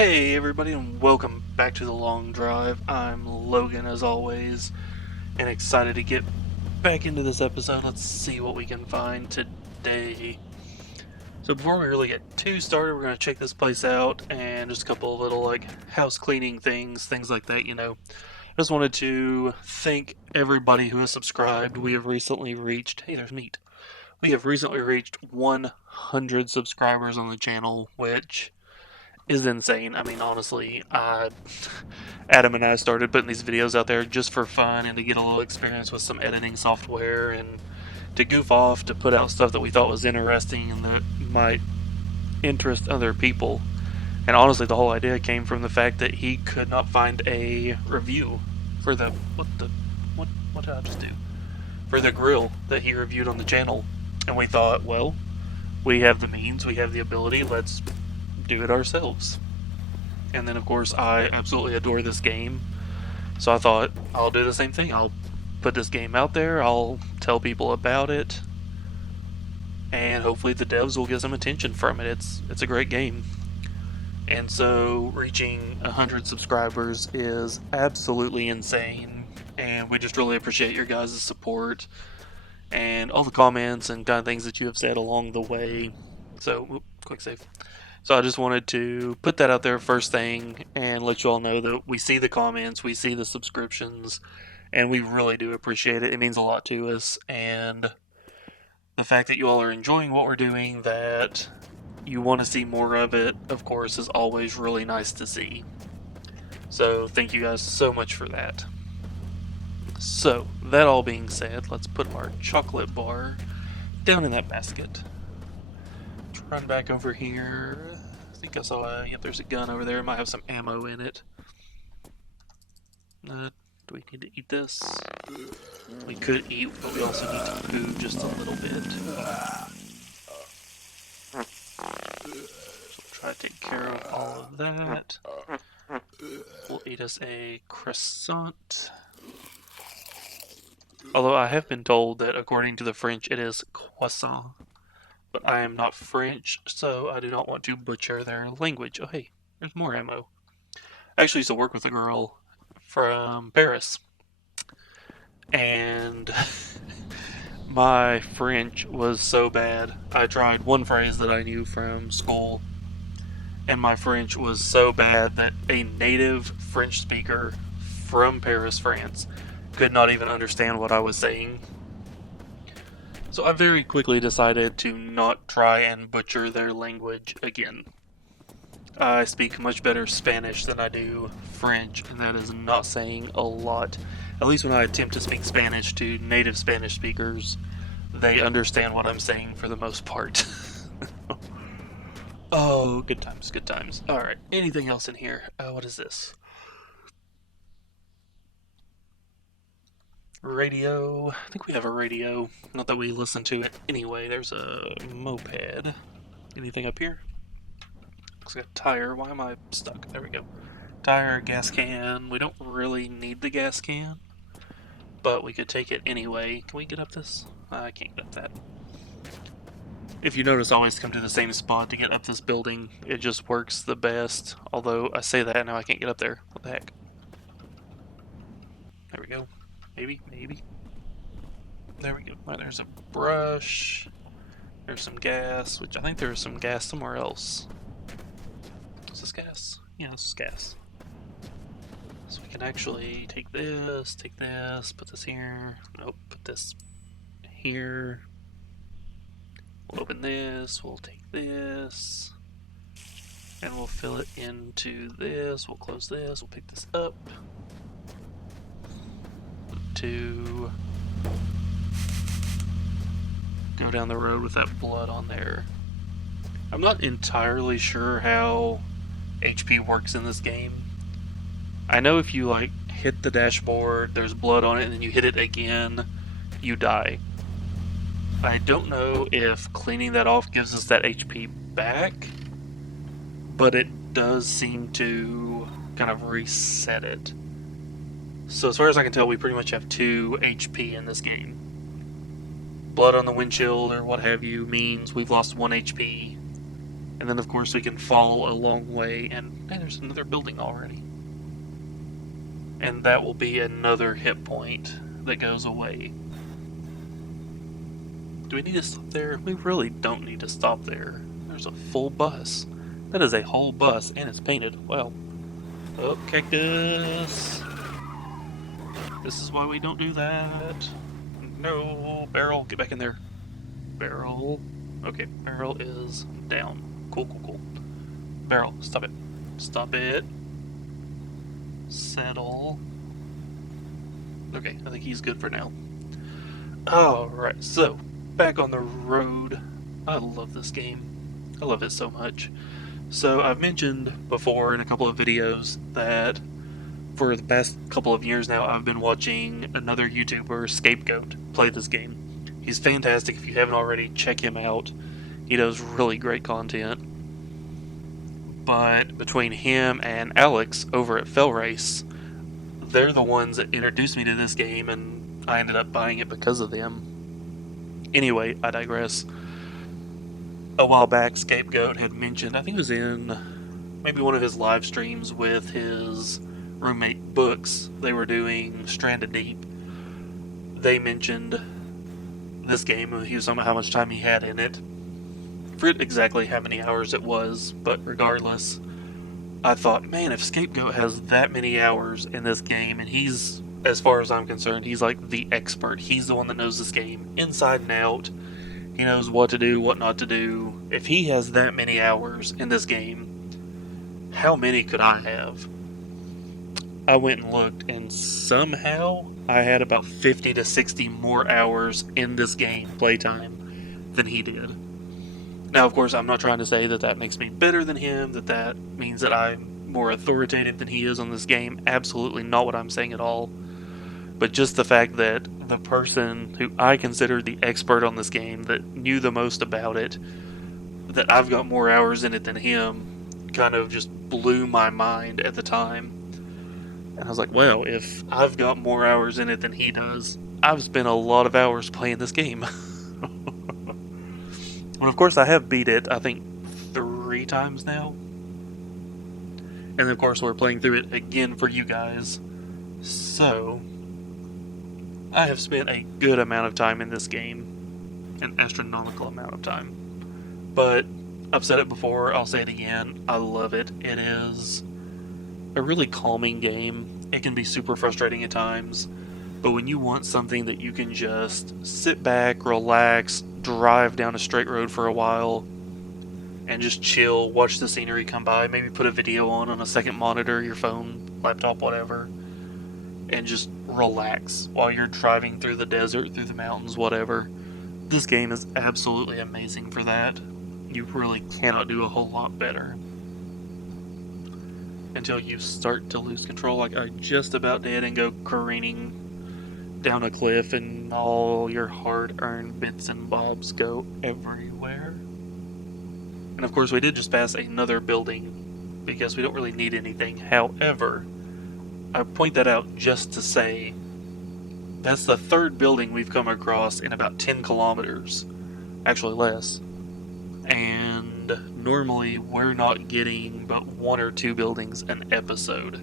Hey everybody and welcome back to The Long Drive. I'm Logan as always and excited to get back into this episode. Let's see what we can find today. So before we really get too started, we're going to check this place out and just a couple of little house cleaning things like that. Just wanted to thank everybody who has subscribed. We have recently reached, hey there's meat. We have recently reached 100 subscribers on the channel, which is insane. I mean, honestly, Adam and I started putting these videos out there just for fun and to get a little experience with some editing software and to goof off, to put out stuff that we thought was interesting and that might interest other people. And honestly, the whole idea came from the fact that he could not find a review for the what did I just do? For the grill that he reviewed on the channel. And we thought, well, we have the means, we have the ability, let's do it ourselves. And then, of course, I absolutely adore this game, so I thought I'll do the same thing. I'll put this game out there, I'll tell people about it, and hopefully the devs will get some attention from it. It's a great game. And so reaching 100 subscribers is absolutely insane, and we just really appreciate your guys' support and all the comments and kind of things that you have said along the way. So, quick save. So I just wanted to put that out there first thing and let you all know that we see the comments, we see the subscriptions, and we really do appreciate it. It means a lot to us, and the fact that you all are enjoying what we're doing, that you want to see more of it, of course, is always really nice to see. So thank you guys so much for that. So, that all being said, let's put our chocolate bar down in that basket. Let's run back over here. I think I saw, yep, there's a gun over there. It might have some ammo in it. Do we need to eat this? We could eat, but we also need to move just a little bit. So we'll try to take care of all of that. We'll eat us a croissant. Although I have been told that according to the French it is croissant. But I am not French, so I do not want to butcher their language. Oh hey, there's more ammo. I actually used to work with a girl from Paris. And my French was so bad. I tried one phrase that I knew from school, and my French was so bad that a native French speaker from Paris, France, could not even understand what I was saying. So I very quickly decided to not try and butcher their language again. I speak much better Spanish than I do French, and that is not saying a lot. At least when I attempt to speak Spanish to native Spanish speakers, they understand what I'm saying for the most part. Oh, good times, good times. Alright, anything else in here? What is this? Radio. I think we have a radio. Not that we listen to it anyway. There's a moped. Anything up here? Looks like a tire. Why am I stuck? There we go. Tire, gas can. We don't really need the gas can, but we could take it anyway. Can we get up this? I can't get up that. If you notice, I always come to the same spot to get up this building. It just works the best. Although I say that and now I can't get up there. What the heck? There we go. Maybe. There we go. Right, there's a brush. There's some gas, which I think there's some gas somewhere else. Is this gas? Yeah, this is gas. So we can actually take this, put this here. Nope, put this here. We'll open this, we'll take this. And we'll fill it into this. We'll close this, we'll pick this up. To go down the road with that blood on there. I'm not entirely sure how HP works in this game. I know if you hit the dashboard, there's blood on it, and then you hit it again, you die. I don't know if cleaning that off gives us that HP back, but it does seem to kind of reset it. So as far as I can tell, we pretty much have 2 HP in this game. Blood on the windshield or what have you means we've lost 1 HP. And then, of course, we can fall a long way, and hey, there's another building already. And that will be another hit point that goes away. Do we need to stop there? We really don't need to stop there. There's a full bus. That is a whole bus, and it's painted. Well, oh, cactus. This is why we don't do that. No, barrel, get back in there. Barrel. Okay, barrel is down. Cool. Barrel, stop it. Stop it. Settle. Okay, I think he's good for now. Alright, so, back on the road. I love this game. I love it so much. So, I've mentioned before in a couple of videos that for the past couple of years now, I've been watching another YouTuber, Scapegoat, play this game. He's fantastic. If you haven't already, check him out. He does really great content. But between him and Alex over at Fell Race, they're the ones that introduced me to this game, and I ended up buying it because of them. Anyway, I digress. A while back, Scapegoat had mentioned, I think it was in maybe one of his live streams with his roommate Books, they were doing Stranded Deep. They mentioned this game, he was talking about how much time he had in it. I forget exactly how many hours it was, but regardless, I thought, man, if Scapegoat has that many hours in this game, and he's, as far as I'm concerned, he's like the expert. He's the one that knows this game inside and out. He knows what to do, what not to do. If he has that many hours in this game, how many could I have? I went and looked, and somehow I had about 50 to 60 more hours in this game playtime than he did. Now, of course, I'm not trying to say that that makes me better than him, that means that I'm more authoritative than he is on this game. Absolutely not what I'm saying at all. But just the fact that the person who I consider the expert on this game, that knew the most about it, that I've got more hours in it than him, kind of just blew my mind at the time. And I was like, well, if I've got more hours in it than he does, I've spent a lot of hours playing this game. Well, of course, I have beat it, I think, 3 times now. And of course, we're playing through it again for you guys. So, I have spent a good amount of time in this game. An astronomical amount of time. But, I've said it before, I'll say it again, I love it. It is a really calming game. It can be super frustrating at times. But when you want something that you can just sit back, relax, drive down a straight road for a while, and just chill, watch the scenery come by, maybe put a video on a second monitor, your phone, laptop, whatever, and just relax while you're driving through the desert, through the mountains, whatever. This game is absolutely amazing for that. You really cannot do a whole lot better. Until you start to lose control, like I just about did, and go careening down a cliff, and all your hard-earned bits and bobs go everywhere. And of course, we did just pass another building, because we don't really need anything. However, I point that out just to say, that's the 3rd building we've come across in about 10 kilometers. Actually less. And normally, we're not getting but 1 or 2 buildings an episode.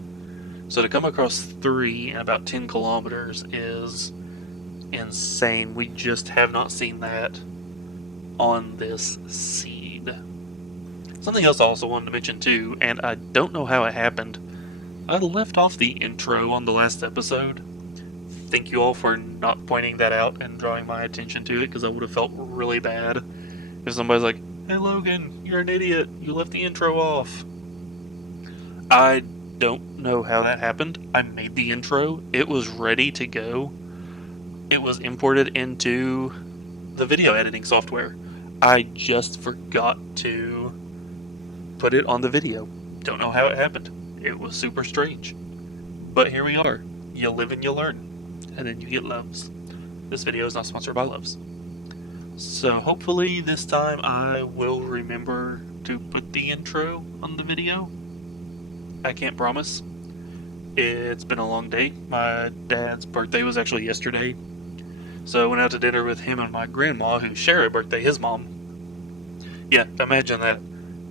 So to come across 3 in about 10 kilometers is insane. We just have not seen that on this seed. Something else I also wanted to mention too, and I don't know how it happened. I left off the intro on the last episode. Thank you all for not pointing that out and drawing my attention to it, because I would have felt really bad if somebody's like, hey Logan, you're an idiot, you left the intro off. I don't know how that happened. I made the intro. It was ready to go. It was imported into the video editing software. I just forgot to put it on the video. Don't know how it happened. It was super strange. But here we are. You live and you learn. And then you get loves. This video is not sponsored by Loves. So hopefully this time I will remember to put the intro on the video. I can't promise. It's been a long day. My dad's birthday was actually yesterday. So I went out to dinner with him and my grandma, who share a birthday, his mom. Yeah, imagine that.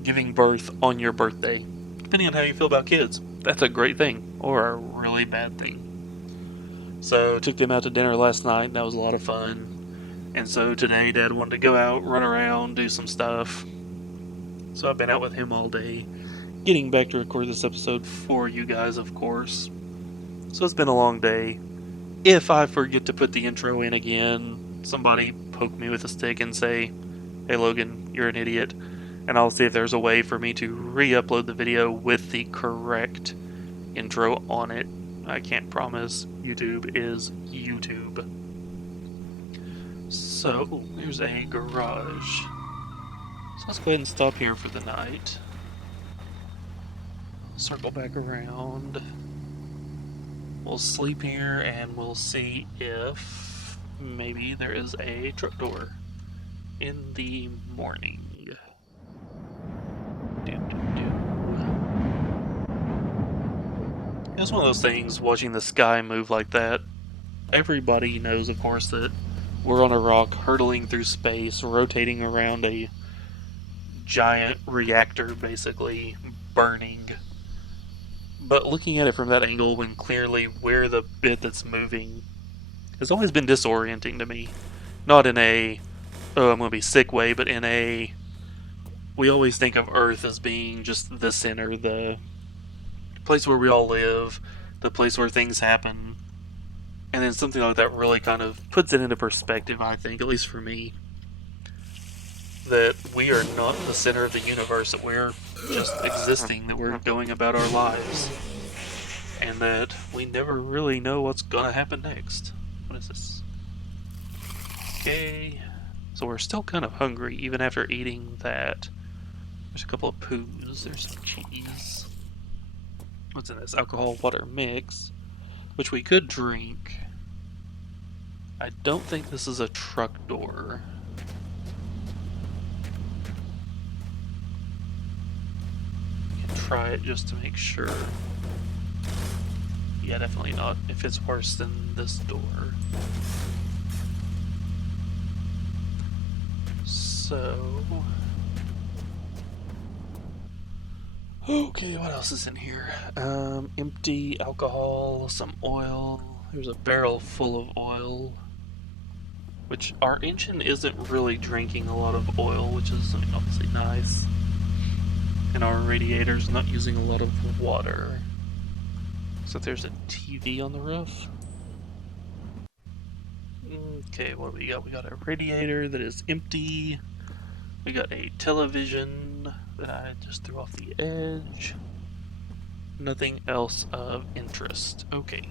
giving birth on your birthday. Depending on how you feel about kids, that's a great thing or a really bad thing. So took them out to dinner last night. That was a lot of fun. And so today Dad wanted to go out, run around, do some stuff. So I've been out with him all day, getting back to record this episode for you guys, of course. So it's been a long day. If I forget to put the intro in again, somebody poke me with a stick and say, "Hey Logan, you're an idiot." And I'll see if there's a way for me to re-upload the video with the correct intro on it. I can't promise. YouTube is YouTube. So, there's a garage. So let's go ahead and stop here for the night. Circle back around. We'll sleep here and we'll see if maybe there is a truck door in the morning. It's one of those things, watching the sky move like that. Everybody knows, of course, that we're on a rock hurtling through space, rotating around a giant reactor, basically, burning. But looking at it from that angle, when clearly we're the bit that's moving, has always been disorienting to me. Not in a, oh, I'm going to be sick way, but in a, we always think of Earth as being just the center, the place where we all live, the place where things happen. And then something like that really kind of puts it into perspective, I think, at least for me. That we are not the center of the universe, that we're just existing, that we're going about our lives. And that we never really know what's gonna happen next. What is this? Okay. So we're still kind of hungry, even after eating that. There's a couple of poos, there's some cheese. What's in this? Alcohol water mix, which we could drink. I don't think this is a truck door. We can try it just to make sure. Yeah, definitely not. If it's worse than this door. So... okay, what else is in here? Empty alcohol, some oil. There's a barrel full of oil. Which our engine isn't really drinking a lot of oil, which is obviously nice. And our radiator's not using a lot of water. So there's a TV on the roof. Okay, what do we got? We got a radiator that is empty. We got a television that I just threw off the edge. Nothing else of interest. Okay.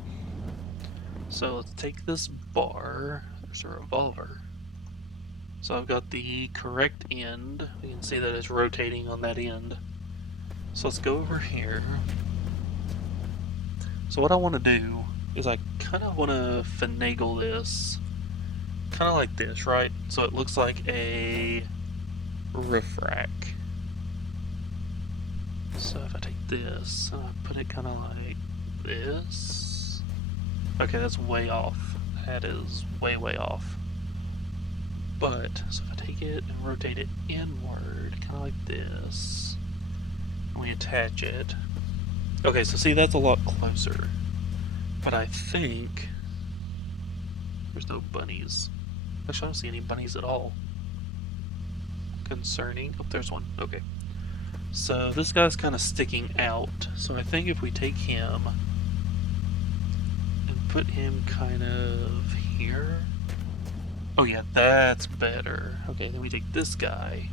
So let's take this bar. There's a revolver. So I've got the correct end. We can see that it's rotating on that end. So let's go over here. So what I want to do is I kind of want to finagle this. Kind of like this, right? So it looks like a roof rack. So if I take this and I put it kind of like this. Okay, that's way off. That is way, way off. But, so if I take it and rotate it inward, kind of like this, and we attach it. Okay, so see, that's a lot closer. But I think there's no bunnies. Actually, I don't see any bunnies at all. Concerning. Oh, there's one. Okay. So this guy's kind of sticking out. So I think if we take him and put him kind of here. Oh yeah, that's better. Okay, then we take this guy.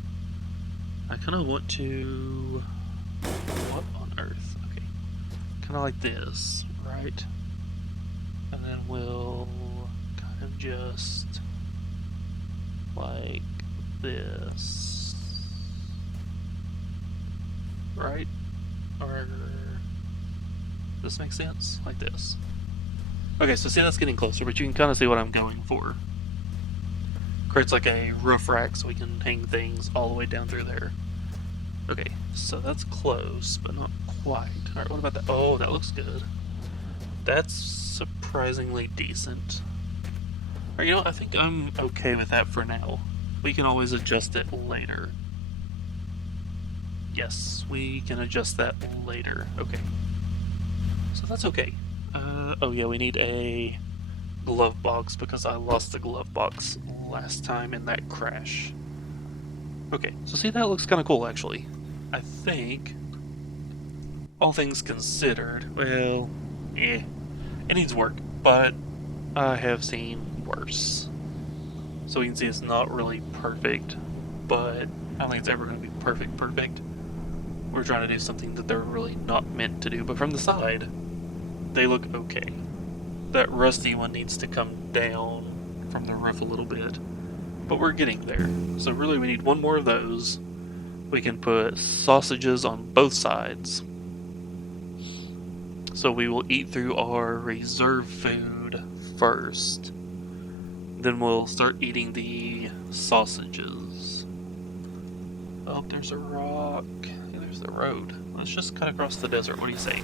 I kind of want to... what on earth? Okay. Kind of like this, right? And then we'll kind of just like this. Right? Or does this make sense? Like this. Okay, so see, that's getting closer, but you can kind of see what I'm going for. Creates like a roof rack so we can hang things all the way down through there. Okay, so that's close, but not quite. Alright, what about that? Oh, that looks good. That's surprisingly decent. Alright, you know, I think I'm okay with that for now. We can always adjust it later. Yes, we can adjust that later. Okay. So that's okay. Oh yeah, we need a glove box because I lost the glove box last time in that crash. Okay, so see, that looks kind of cool actually. I think, all things considered, well, it needs work, but I have seen worse. So we can see it's not really perfect, but I don't think it's ever going to be perfect. We're trying to do something that they're really not meant to do, but from the side, they look okay. That rusty one needs to come down from the roof a little bit, but we're getting there. So really we need one more of those. We can put sausages on both sides. So we will eat through our reserve food first. Then we'll start eating the sausages. Oh, there's a rock. Yeah, there's the road. Let's just cut across the desert. What do you say?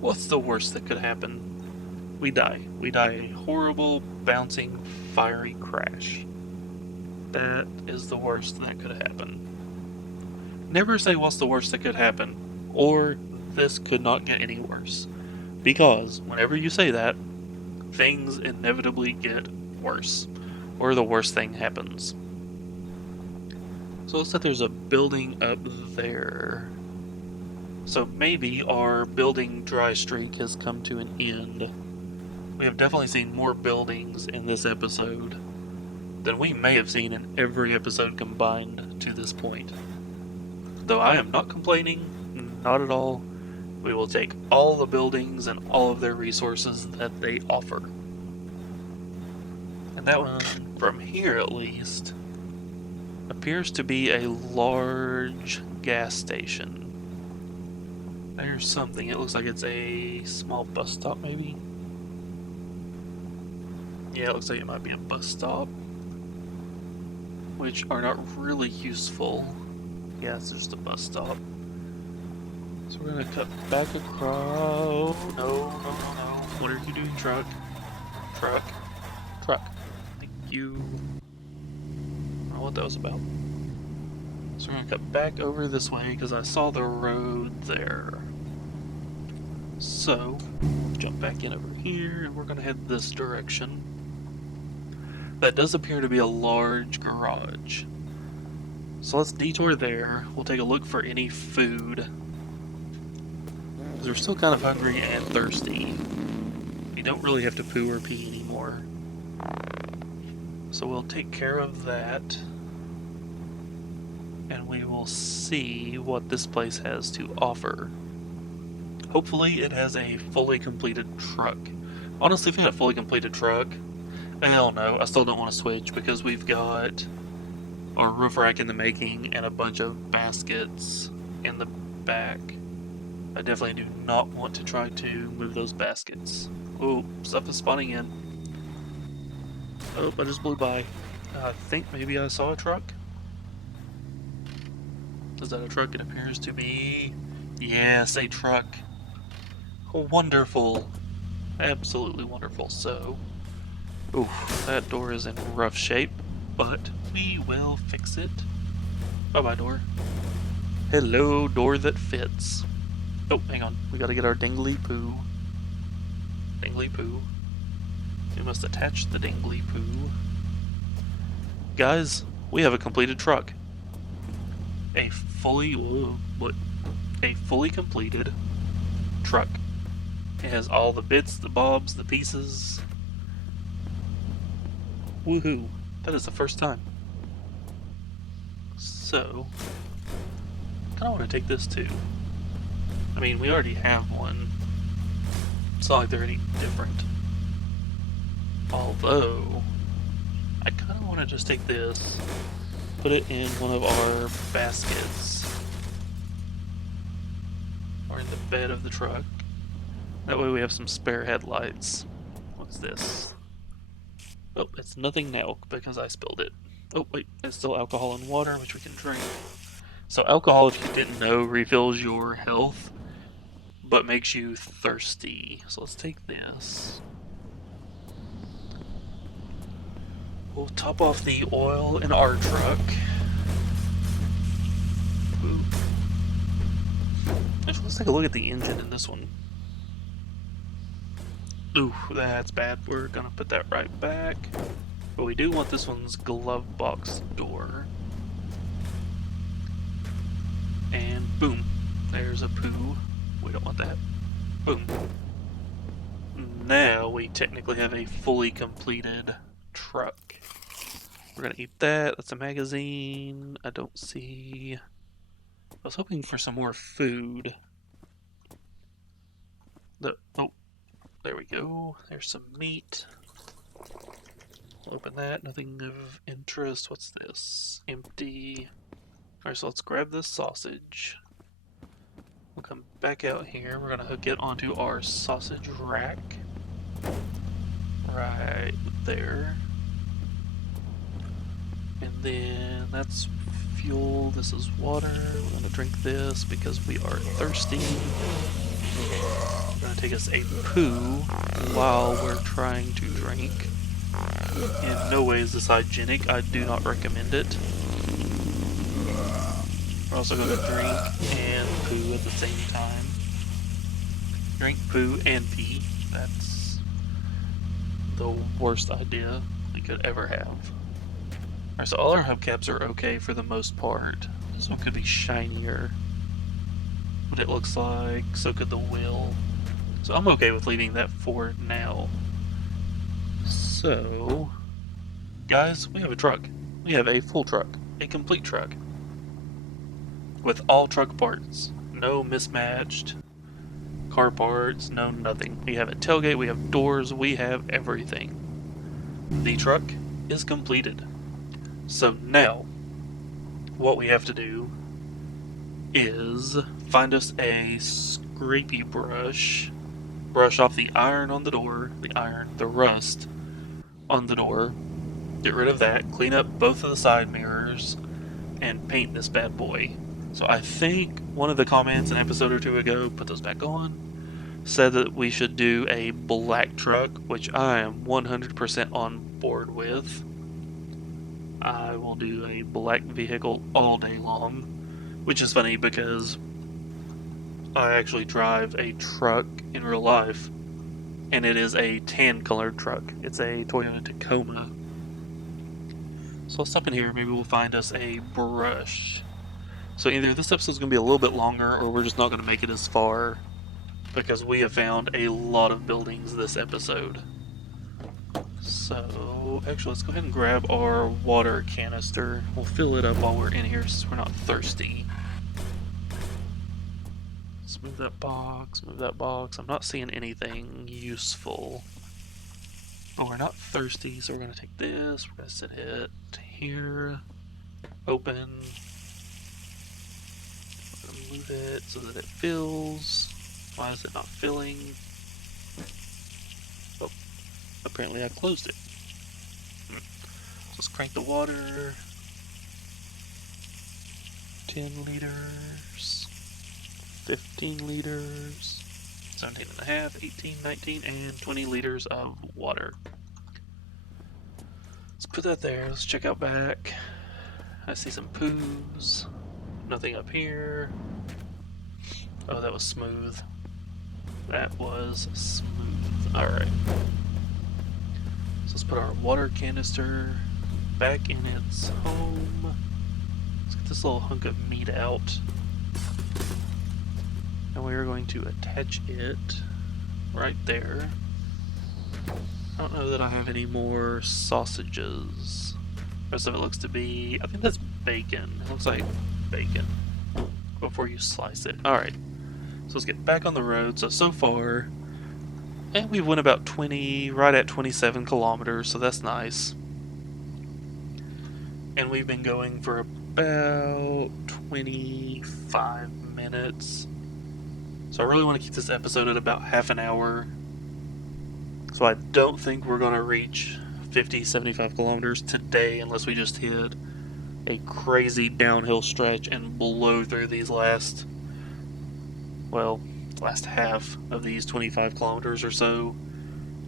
What's the worst that could happen? We die. We die a horrible, bouncing, fiery crash. That is the worst that could happen. Never say what's the worst that could happen, or this could not get any worse. Because whenever you say that, things inevitably get worse, or the worst thing happens. So let's say there's a building up there. So maybe our building dry streak has come to an end. We have definitely seen more buildings in this episode than we may have seen in every episode combined to this point. Though I am not complaining, not at all. We will take all the buildings and all of their resources that they offer. And that one, from here at least, appears to be a large gas station. There's something. It looks like it's a small bus stop, maybe? Yeah, it looks like it might be a bus stop. Which are not really useful. Yeah, it's just a bus stop. So we're gonna cut back across. No. What are you doing, truck? Truck. Thank you. I don't know what that was about. So we're gonna cut back over this way because I saw the road there. So, jump back in over here and we're gonna head this direction. That does appear to be a large garage. So let's detour there. We'll take a look for any food. Because we're still kind of hungry and thirsty. We don't really have to poo or pee anymore. So we'll take care of that. And we will see what this place has to offer. Hopefully it has a fully completed truck. Honestly, if it had a fully completed truck, hell no, I still don't want to switch because we've got our roof rack in the making and a bunch of baskets in the back. I definitely do not want to try to move those baskets. Oh, stuff is spawning in. Oh, I just blew by. I think maybe I saw a truck. Is that a truck? It appears to be. Yes, a truck. Wonderful. Absolutely wonderful. So, oof, that door is in rough shape, but we will fix it. Bye-bye, door. Hello, door that fits. Oh, hang on. We gotta get our dingly poo. Dingly poo. We must attach the dingly poo. Guys, we have a completed truck. A fully completed truck. It has all the bits, the bobs, the pieces. Woohoo! That is the first time. So, I kind of want to take this too. I mean, we already have one. It's not like they're any different. Although, I kind of want to just take this, put it in one of our baskets, or in the bed of the truck. That way we have some spare headlights. What's this? Oh, it's nothing now because I spilled it. Oh, wait, it's still alcohol and water, which we can drink. So alcohol, if you didn't know, refills your health, but makes you thirsty. So let's take this. We'll top off the oil in our truck. Ooh. So let's take a look at the engine in this one. Ooh, that's bad. We're gonna put that right back. But we do want this one's glove box door. And boom, there's a poo. We don't want that. Boom. Now we technically have a fully completed truck. We're gonna eat that. That's a magazine. I don't see... I was hoping for some more food. Oh, there we go. There's some meat. We'll open that. Nothing of interest. What's this? Empty. Alright, so let's grab this sausage. We'll come back out here. We're gonna hook it onto our sausage rack. Right there. And then that's fuel. This is water. We're gonna drink this because we are thirsty. We're gonna take us a poo while we're trying to drink. In no way is this hygienic. I do not recommend it. We're also going to drink and poo at the same time. Drink, poo, and pee. That's the worst idea we could ever have. Alright, so all our hubcaps are okay for the most part. This one could be shinier. What it looks like, so could the wheel. So I'm okay with leaving that for now. So, guys, we have a truck. We have a full truck. A complete truck. With all truck parts. No mismatched car parts, no nothing. We have a tailgate, we have doors, we have everything. The truck is completed. So now, what we have to do is find us a scrapey brush, brush off the iron on the door, the rust on the door, get rid of that, clean up both of the side mirrors, and paint this bad boy. So I think one of the comments an episode or two ago, put those back on, said that we should do a black truck, which I am 100% on board with. I will do a black vehicle all day long, which is funny because I actually drive a truck in real life, and it is a tan colored truck. It's a Toyota Tacoma. So let's stop in here, maybe we'll find us a brush. So either this episode's going to be a little bit longer, or we're just not going to make it as far, because we have found a lot of buildings this episode. So, actually, let's go ahead and grab our water canister. We'll fill it up while we're in here since we're not thirsty. Let's move that box, move that box. I'm not seeing anything useful. Oh, we're not thirsty, so we're going to take this. We're going to set it here. Open. Move it so that it fills. Why is it not filling? Oh, apparently I closed it. Let's crank the water. 10 liters, 15 liters, 17 and a half, 18, 19, and 20 liters of water. Let's put that there. Let's check out back. I see some poos. Nothing up here. Oh, that was smooth. That was smooth. Alright. So let's put our water canister back in its home. Let's get this little hunk of meat out. And we are going to attach it right there. I don't know that I have any more sausages. The rest of it looks to be, I think that's bacon. It looks like bacon before you slice it. Alright. So let's get back on the road. So far, and we went about 20, right at 27 kilometers, so that's nice. And we've been going for about 25 minutes. So I really want to keep this episode at about half an hour. So I don't think we're going to reach 50, 75 kilometers today unless we just hit a crazy downhill stretch and blow through these last half of these 25 kilometers or so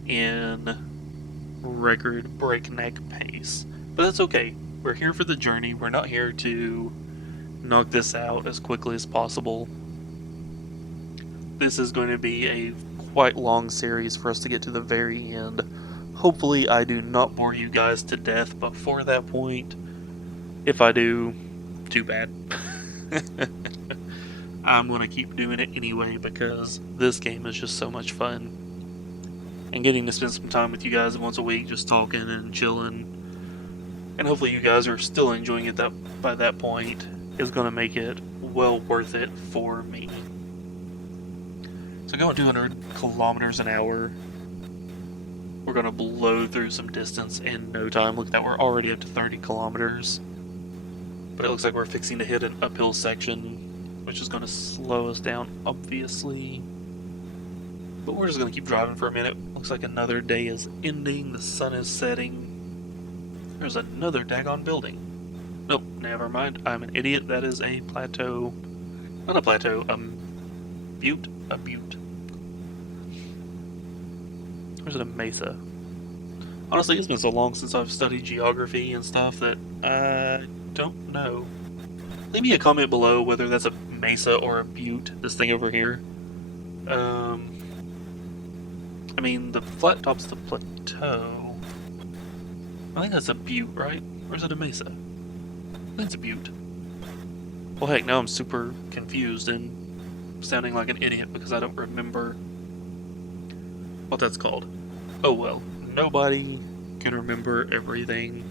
in record breakneck pace. But that's okay. We're here for the journey. We're not here to knock this out as quickly as possible. this is going to be a quite long series for us to get to the very end. Hopefully I do not bore you guys to death before that point. If I do, too bad. I'm going to keep doing it anyway because this game is just so much fun. And getting to spend some time with you guys once a week, just talking and chilling, and hopefully you guys are still enjoying it by that point, is going to make it well worth it for me. So going 200 kilometers an hour, we're going to blow through some distance in no time. Look at that, we're already up to 30 kilometers. But it looks like we're fixing to hit an uphill section, which is going to slow us down, obviously. But we're just going to keep driving for a minute. Looks like another day is ending, the sun is setting. There's another daggone building. Nope, never mind. I'm an idiot. That is a plateau. Not a plateau, butte? A butte. Or is it a mesa? Honestly, it's been so long since I've studied geography and stuff that I don't know. Leave me a comment below whether that's a mesa or a butte, this thing over here. I mean, the flat top's the plateau. I think that's a butte, right? Or is it a mesa? I think it's a butte. Well, heck, now I'm super confused and sounding like an idiot because I don't remember what that's called. Oh well, nobody can remember everything.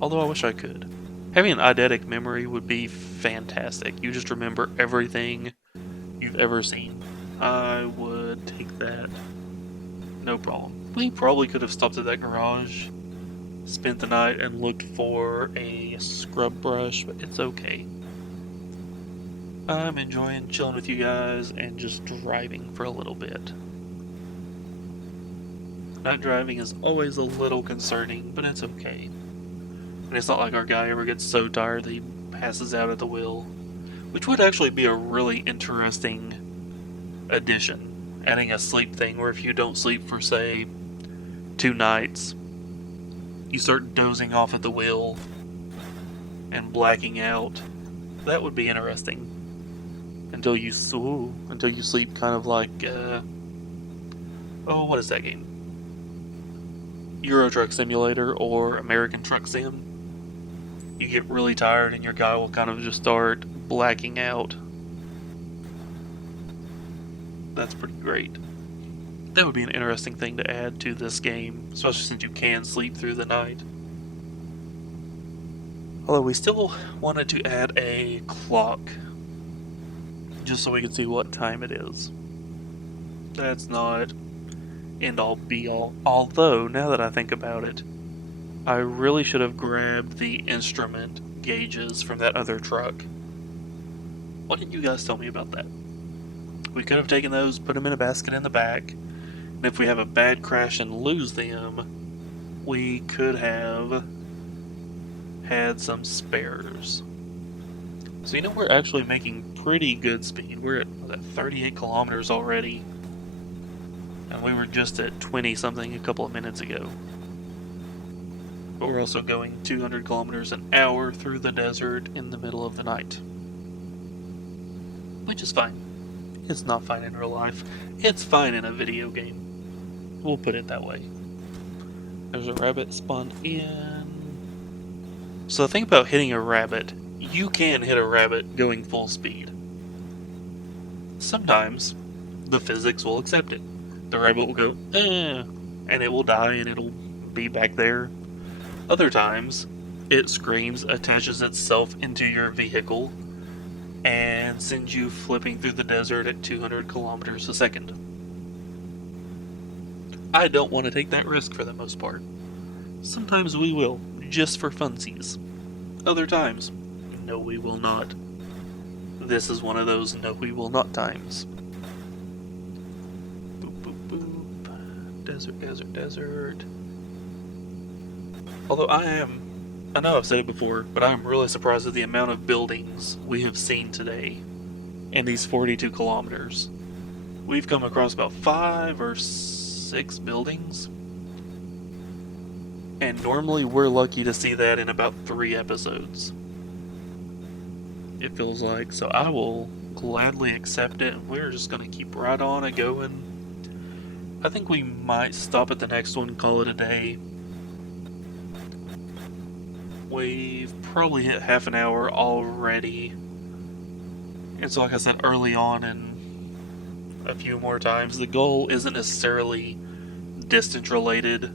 Although I wish I could. Having an eidetic memory would be fantastic. You just remember everything you've ever seen. I would take that. No problem. We probably could have stopped at that garage, spent the night, and looked for a scrub brush, but it's okay. I'm enjoying chilling with you guys and just driving for a little bit. Night driving is always a little concerning, but it's okay. And it's not like our guy ever gets so tired that he passes out at the wheel, which would actually be a really interesting addition. Adding a sleep thing where if you don't sleep for, say, 2 nights, you start dozing off at the wheel and blacking out. That would be interesting. Until you sleep kind of like, what is that game? Euro Truck Simulator or American Truck Sim. You get really tired and your guy will kind of just start blacking out. That's pretty great. That would be an interesting thing to add to this game, especially since you can sleep through the night. Although we still wanted to add a clock, just so we could see what time it is. That's not end all be all. Although, now that I think about it, I really should have grabbed the instrument gauges from that other truck. What did you guys tell me about that? We could have taken those, put them in a basket in the back, and if we have a bad crash and lose them, we could have had some spares. So we're actually making pretty good speed. We're at 38 kilometers already, and we were just at 20 something a couple of minutes ago. But we're also going 200 kilometers an hour through the desert in the middle of the night, which is fine. It's not fine in real life. It's fine in a video game. We'll put it that way. There's a rabbit spawned in. So the thing about hitting a rabbit, you can hit a rabbit going full speed. Sometimes the physics will accept it. The rabbit will go, and it will die and it'll be back there. Other times, it screams, attaches itself into your vehicle, and sends you flipping through the desert at 200 kilometers a second. I don't want to take that risk for the most part. Sometimes we will, just for funsies. Other times, no we will not. This is one of those no we will not times. Boop, boop, boop. Desert, desert, desert. Although I know I've said it before, but I'm really surprised at the amount of buildings we have seen today in these 42 kilometers. We've come across about 5 or 6 buildings, and normally we're lucky to see that in about 3 episodes. it feels like. So I will gladly accept it, and we're just going to keep right on and going. I think we might stop at the next one and call it a day. We've probably hit half an hour already. And so like I said early on and a few more times, the goal isn't necessarily distance related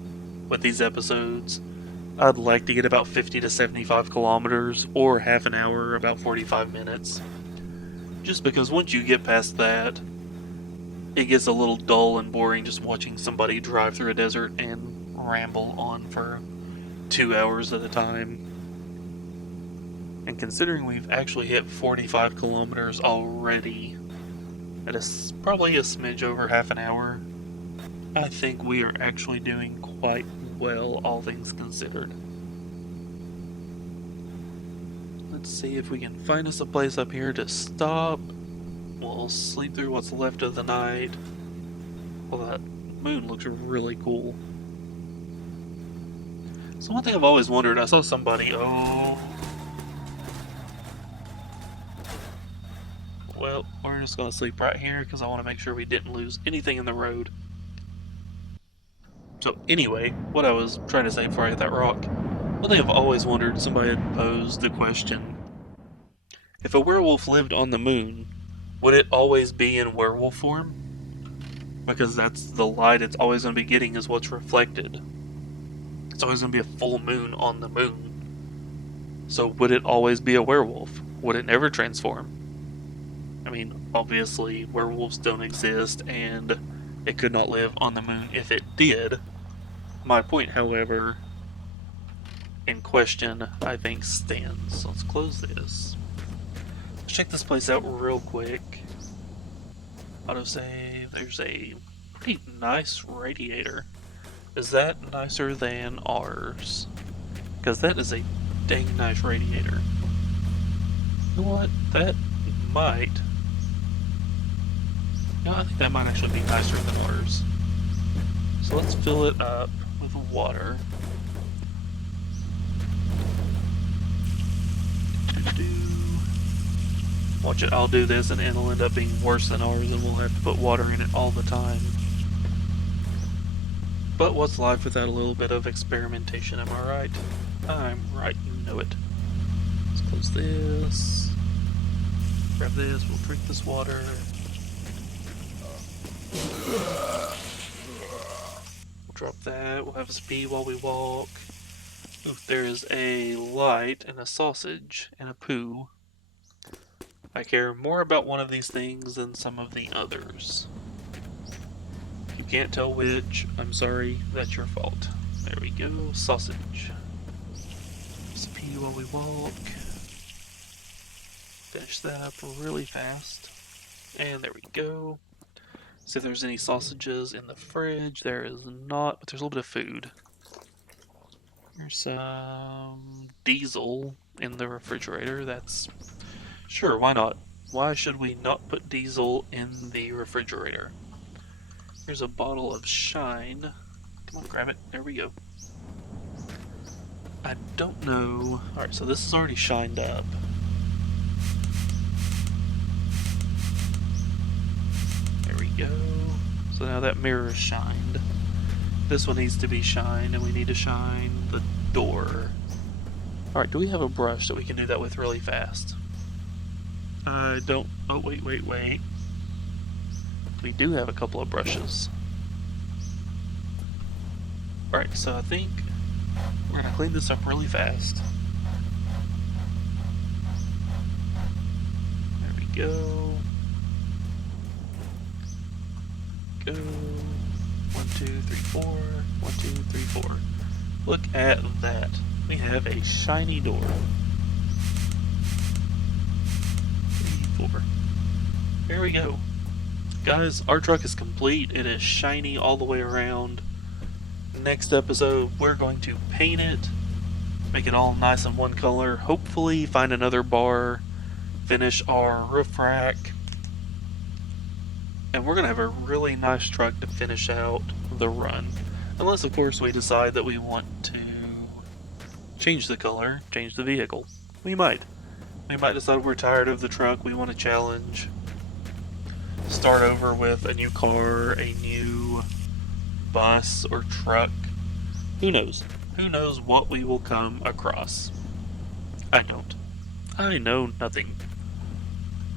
with these episodes. I'd like to get about 50 to 75 kilometers or half an hour, about 45 minutes. Just because once you get past that, it gets a little dull and boring just watching somebody drive through a desert and ramble on for 2 hours at a time. And considering we've actually hit 45 kilometers already, at probably a smidge over half an hour, I think we are actually doing quite well, all things considered. Let's see if we can find us a place up here to stop. We'll sleep through what's left of the night. Well, that moon looks really cool. So one thing I've always wondered, I saw somebody, well, we're just going to sleep right here because I want to make sure we didn't lose anything in the road. So anyway, what I was trying to say before I hit that rock, one thing I've always wondered, somebody had posed the question, if a werewolf lived on the moon, would it always be in werewolf form? Because that's the light it's always going to be getting is what's reflected. It's always going to be a full moon on the moon. So would it always be a werewolf? Would it never transform? I mean, obviously werewolves don't exist and it could not live on the moon if it did. My point, however, in question, I think stands. So let's close this. Let's check this place out real quick. Autosave. There's a pretty nice radiator. Is that nicer than ours? Because that is a dang nice radiator. You know what? That might... No, I think that might actually be nicer than ours. So let's fill it up with water. Watch it, I'll do this and it'll end up being worse than ours and we'll have to put water in it all the time. But what's life without a little bit of experimentation, am I right? I'm right, you know it. Let's close this. Grab this, we'll drink this water. We'll drop that, we'll have a speed while we walk. Ooh, there is a light and a sausage and a poo. I care more about one of these things than some of the others. If you can't tell which, I'm sorry, that's your fault. There we go, sausage. Speed while we walk. Finish that up really fast. And there we go. See if there's any sausages in the fridge. There is not, but there's a little bit of food. There's some diesel in the refrigerator. That's... Sure, why not? Why should we not put diesel in the refrigerator? Here's a bottle of Shine. Come on, grab it. There we go. I don't know... Alright, so this is already shined up. There we go. So now that mirror is shined. This one needs to be shined, and we need to shine the door. Alright, do we have a brush that we can do that with really fast? I don't... Oh, wait. We do have a couple of brushes. Alright, so I think we're going to clean this up really fast. There we go. Go. 1, 2, 3, 4. 1, 2, 3, 4. Look at that. We have a shiny door. 3, 4. There we go. Guys, our truck is complete. It is shiny all the way around. Next episode, we're going to paint it, make it all nice in one color, hopefully find another bar, finish our roof rack, and we're going to have a really nice truck to finish out the run. Unless, of course, we decide that we want to change the color, change the vehicle. We might. We might decide we're tired of the truck, we want a challenge. Start over with a new car, a new bus or truck. Who knows? Who knows what we will come across? I don't. I know nothing.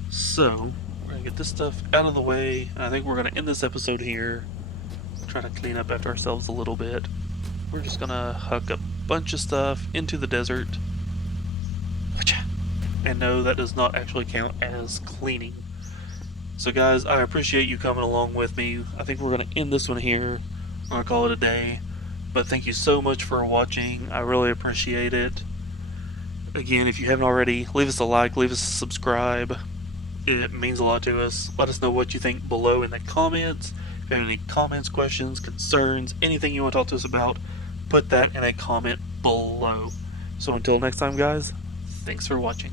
So, we're going to get this stuff out of the way, and I think we're going to end this episode here. Try to clean up after ourselves a little bit. We're just going to huck a bunch of stuff into the desert. And no, that does not actually count as cleaning. So guys, I appreciate you coming along with me. I think we're going to end this one here. I'm going to call it a day. But thank you so much for watching. I really appreciate it. Again, if you haven't already, leave us a like, leave us a subscribe. It means a lot to us. Let us know what you think below in the comments. If you have any comments, questions, concerns, anything you want to talk to us about, put that in a comment below. So until next time, guys, thanks for watching.